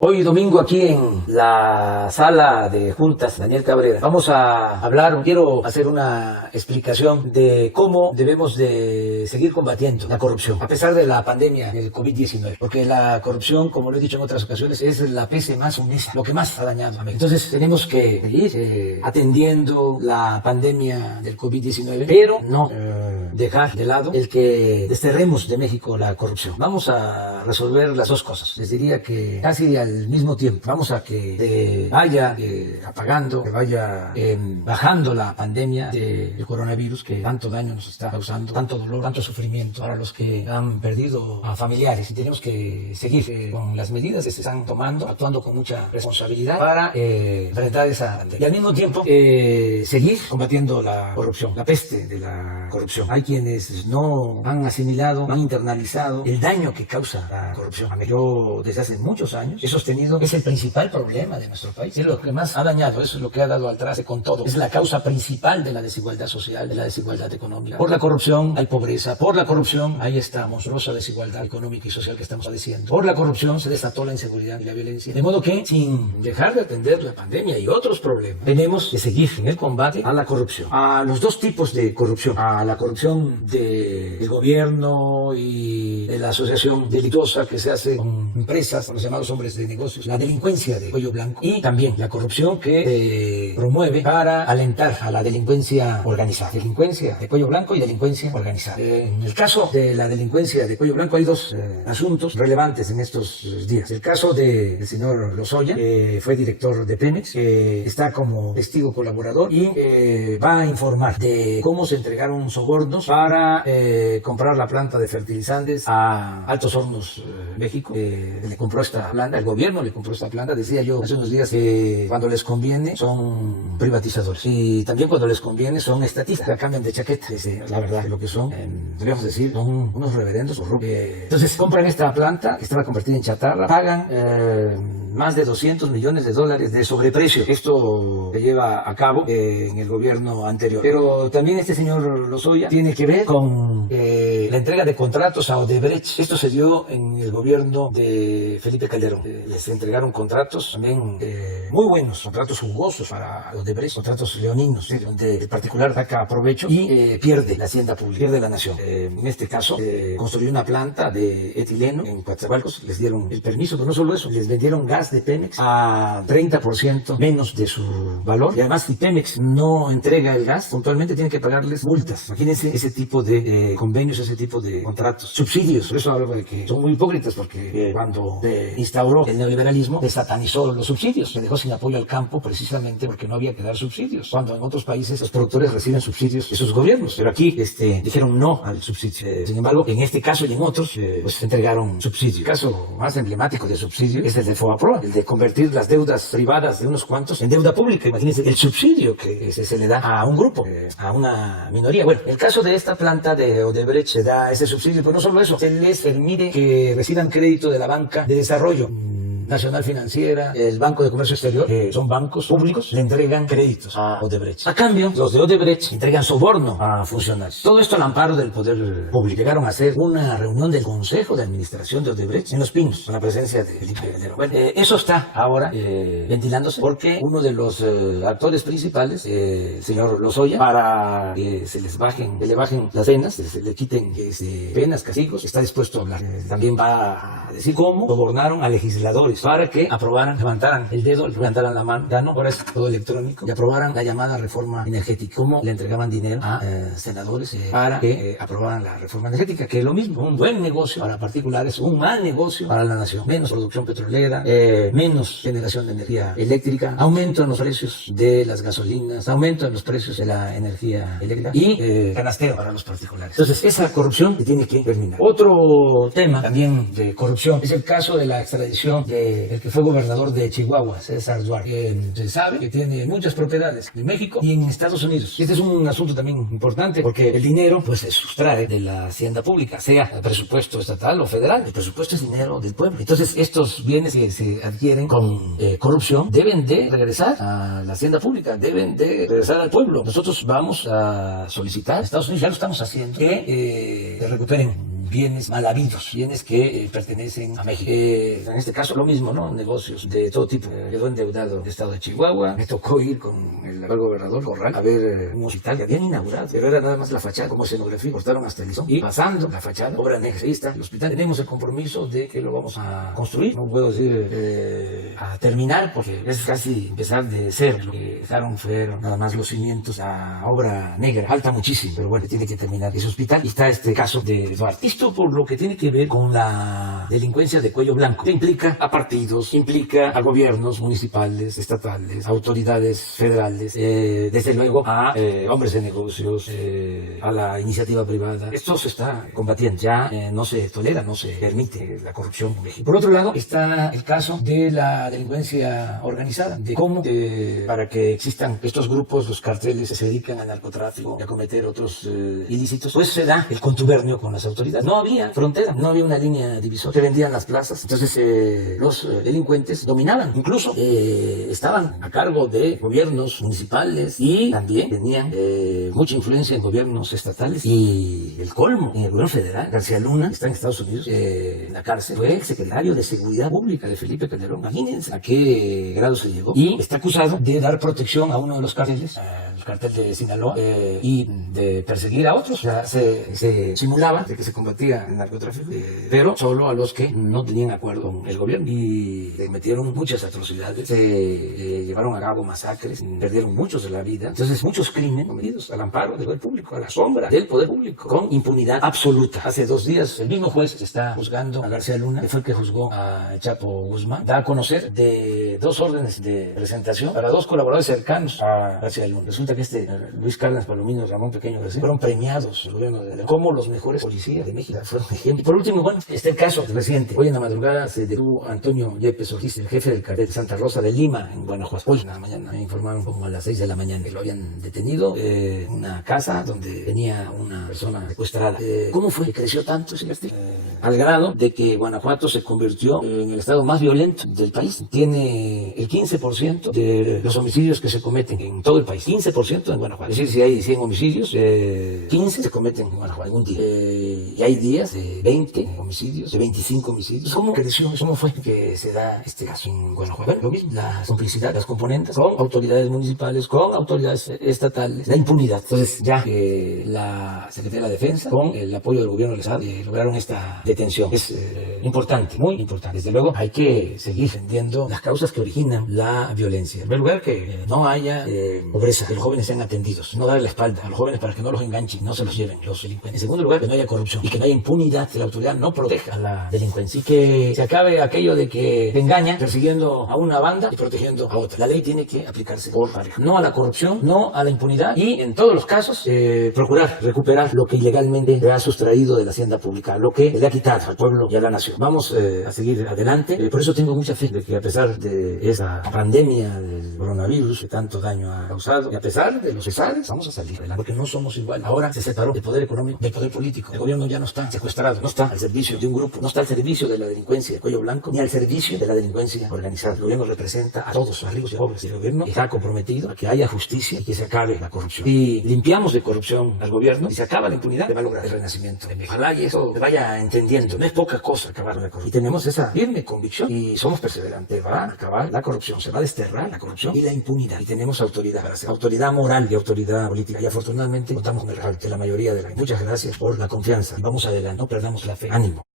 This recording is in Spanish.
Hoy domingo aquí en la sala de juntas Daniel Cabrera vamos a hablar, quiero hacer una explicación de cómo debemos de seguir combatiendo la corrupción a pesar de la pandemia del COVID-19, porque la corrupción, como lo he dicho en otras ocasiones, es la peste más humesa, lo que más ha dañado a México. Entonces tenemos que seguir atendiendo la pandemia del COVID-19, pero no dejar de lado el que desterremos de México la corrupción. Vamos a resolver las dos cosas. Les diría que casi al mismo tiempo vamos a que se vaya apagando, que vaya bajando la pandemia del coronavirus que tanto daño nos está causando, tanto dolor, tanto sufrimiento para los que han perdido a familiares, y tenemos que seguir con las medidas que se están tomando, actuando con mucha responsabilidad para enfrentar esa pandemia, y al mismo tiempo seguir combatiendo la corrupción, la peste de la corrupción. Hay quienes no han asimilado, no han internalizado el daño que causa la corrupción. Yo desde hace muchos años he sostenido que es el principal problema de nuestro país, es lo que más ha dañado, eso es lo que ha dado al traste con todo, es la causa principal de la desigualdad social, de la desigualdad económica. Por la corrupción hay pobreza, por la corrupción hay esta monstruosa desigualdad económica y social que estamos padeciendo, por la corrupción se desató la inseguridad y la violencia, de modo que sin dejar de atender la pandemia y otros problemas, tenemos que seguir en el combate a la corrupción, a los dos tipos de corrupción, a la corrupción del gobierno y de la asociación delictuosa que se hace con empresas, con los llamados hombres de negocios, la delincuencia de cuello blanco, y también la corrupción que promueve para alentar a la delincuencia organizada, delincuencia de cuello blanco y delincuencia organizada. En el caso de la delincuencia de cuello blanco hay dos asuntos relevantes en estos días. El caso del señor Lozoya, que fue director de Pemex, que está como testigo colaborador y va a informar de cómo se entregaron sobornos para comprar la planta de fertilizantes a Altos Hornos México. Le compró esta planta, el gobierno le compró esta planta. Decía yo hace unos días que cuando les conviene son privatizadores y también cuando les conviene son estatistas, cambian de chaqueta. La verdad, lo que son, debemos decir, son unos reverendos corruptos. Entonces compran esta planta que estaba convertida en chatarra, pagan más de $200 millones de sobreprecio. Esto se lleva a cabo en el gobierno anterior. Pero también este señor Lozoya tiene que ver con la entrega de contratos a Odebrecht. Esto se dio en el gobierno de Felipe Calderón. Les entregaron contratos también muy buenos, contratos jugosos para Odebrecht, contratos leoninos, donde el particular saca provecho y pierde la hacienda pública, pierde la nación. En este caso, construyó una planta de etileno en Coatzacoalcos, les dieron el permiso, pero no solo eso, les vendieron gas de Pemex a 30% menos de su valor, y además si Pemex no entrega el gas, puntualmente tienen que pagarles multas. Imagínense ese tipo de convenios, ese tipo de contratos, subsidios. Por eso hablo de que son muy hipócritas, porque cuando se instauró el neoliberalismo, satanizó los subsidios, se dejó sin apoyo al campo precisamente porque no había que dar subsidios, cuando en otros países los productores reciben subsidios de sus gobiernos, pero aquí dijeron no al subsidio. Sin embargo, en este caso y en otros, pues entregaron subsidios. El caso más emblemático de subsidio es el de Fobaproa, el de convertir las deudas privadas de unos cuantos en deuda pública. Imagínense el subsidio que se le da a un grupo, a una minoría. Bueno, el caso de esta planta de Odebrecht se da ese subsidio, pero no solo eso, se les permite que reciban crédito de la banca de desarrollo Nacional Financiera, el Banco de Comercio Exterior, que son bancos públicos, le entregan créditos a Odebrecht. A cambio, los de Odebrecht entregan soborno a funcionarios. Todo esto al amparo del poder público. Llegaron a hacer una reunión del Consejo de Administración de Odebrecht en Los Pinos, con la presencia de Felipe Calderón. Bueno, eso está ahora ventilándose porque uno de los actores principales, el señor Lozoya, para que se le bajen las penas, se le quiten penas, castigos, está dispuesto a hablar. También va a decir cómo sobornaron a legisladores para que aprobaran, levantaran el dedo, levantaran la mano, ahora es todo electrónico, y aprobaran la llamada reforma energética. Cómo le entregaban dinero a senadores para que aprobaran la reforma energética, que es lo mismo, un buen negocio para particulares, un mal negocio para la nación. Menos producción petrolera, menos generación de energía eléctrica, aumento en los precios de las gasolinas, aumento en los precios de la energía eléctrica y canasteo para los particulares. Entonces, esa corrupción que tiene que terminar. Otro tema también de corrupción es el caso de la extradición de el que fue gobernador de Chihuahua, César Duarte. Se sabe que tiene muchas propiedades en México y en Estados Unidos. Este es un asunto también importante porque el dinero pues se sustrae de la hacienda pública, sea el presupuesto estatal o federal. El presupuesto es dinero del pueblo. Entonces estos bienes que se adquieren con corrupción deben de regresar a la hacienda pública, deben de regresar al pueblo. Nosotros vamos a solicitar a Estados Unidos, ya lo estamos haciendo, que recuperen bienes mal habidos, bienes que pertenecen a México. En este caso lo mismo, ¿no? Negocios de todo tipo. Quedó endeudado el estado de Chihuahua. Me tocó ir con el actual gobernador Corral a ver un hospital que habían inaugurado, pero era nada más la fachada como escenografía. Cortaron hasta el listón y pasando la fachada, obra negra. Ahí está el hospital. Tenemos el compromiso de que lo vamos a construir. No puedo decir a terminar porque es casi empezar de cero. Lo que dejaron fueron nada más los cimientos. La obra negra falta muchísimo, pero bueno, tiene que terminar ese hospital. Y está este caso de Duarte. Esto por lo que tiene que ver con la delincuencia de cuello blanco, que implica a partidos, implica a gobiernos municipales, estatales, autoridades federales, desde luego a hombres de negocios, a la iniciativa privada. Esto se está combatiendo. Ya no se tolera, no se permite la corrupción en México. Por otro lado, está el caso de la delincuencia organizada, de cómo para que existan estos grupos, los carteles que se dedican al narcotráfico y a cometer otros ilícitos, pues se da el contubernio con las autoridades. No había frontera, no había una línea divisoria, se vendían las plazas, entonces los delincuentes dominaban, incluso estaban a cargo de gobiernos municipales y también tenían mucha influencia en gobiernos estatales. Y el colmo, en el gobierno federal, García Luna, que está en Estados Unidos, en la cárcel, fue el secretario de Seguridad Pública de Felipe Calderón. Imagínense a qué grado se llegó. Y está acusado de dar protección a uno de los carteles, el cartel de Sinaloa, y de perseguir a otros. O sea, se simulaba de que se combatía el narcotráfico, pero solo a los que no tenían acuerdo con el gobierno. Y cometieron muchas atrocidades, se llevaron a cabo masacres, perdieron muchos de la vida. Entonces, muchos crímenes cometidos al amparo del poder público, a la sombra del poder público, con impunidad absoluta. Hace 2 días, el mismo juez está juzgando a García Luna, que fue el que juzgó a Chapo Guzmán, da a conocer de 2 órdenes de presentación para 2 colaboradores cercanos a García Luna. Resulta que Luis Cárdenas Palomino, Ramón Pequeño García, fueron premiados el gobierno de León como los mejores policías de México. Fueron ejemplo. Y por último, bueno, está el caso reciente. Hoy en la madrugada se detuvo Antonio Yepes Ortiz, el jefe del cartel de Santa Rosa de Lima, en Guanajuato. Hoy en la mañana me informaron como a las 6 de la mañana que lo habían detenido en una casa donde tenía una persona secuestrada. ¿Cómo fue que creció tanto ese castigo? Al grado de que Guanajuato se convirtió en el estado más violento del país. Tiene el 15% de los homicidios que se cometen en todo el país. 15% en Guanajuato. Es decir, si hay 100 homicidios, 15 se cometen en Guanajuato algún día. Y hay días de 20 homicidios, de 25 homicidios. ¿Cómo creció? ¿Cómo fue que se da este caso en Guanajuato? Bueno, lo mismo, la complicidad, las componentes con autoridades municipales, con autoridades estatales, la impunidad. Entonces, ya que la Secretaría de la Defensa, con el apoyo del gobierno del Estado, lograron esta detención. Es importante, muy importante. Desde luego, hay que seguir defendiendo las causas que originan la violencia. En primer lugar, que no haya pobreza, que los jóvenes sean atendidos, no darle la espalda a los jóvenes para que no los enganchen, no se los lleven los delincuentes. En segundo lugar, que no haya corrupción y que no haya impunidad, que la autoridad no proteja a la delincuencia y que se acabe aquello de que te engañan persiguiendo a una banda y protegiendo a otra. La ley tiene que aplicarse por pareja. No a la corrupción, no a la impunidad y en todos los casos procurar recuperar lo que ilegalmente le ha sustraído de la hacienda pública, lo que le ha quitado al pueblo y a la nación. Vamos a seguir adelante. Por eso tengo mucha fe de que a pesar de esa pandemia del coronavirus que tanto daño ha causado y a pesar de los pesares, vamos a salir adelante porque no somos iguales. Ahora se separó el poder económico del poder político. El gobierno ya no está secuestrado, no está al servicio de un grupo, no está al servicio de la delincuencia de cuello blanco ni al servicio de la delincuencia organizada. El gobierno representa a todos, a ricos y a pobres. El gobierno está comprometido a que haya justicia y que se acabe la corrupción. Si limpiamos de corrupción al gobierno y se acaba la impunidad, se va a lograr el renacimiento de México. Ojalá y eso se vaya entendiendo. No es poca cosa acabar la corrupción. Y tenemos esa firme convicción y somos perseverantes. Va a acabar la corrupción, se va a desterrar la corrupción y la impunidad. Y tenemos autoridad para hacer autoridad moral y autoridad política. Y afortunadamente contamos con el respaldo de la mayoría de la gente. Muchas gracias por la confianza. Y vamos adelante, no perdamos la fe. Ánimo.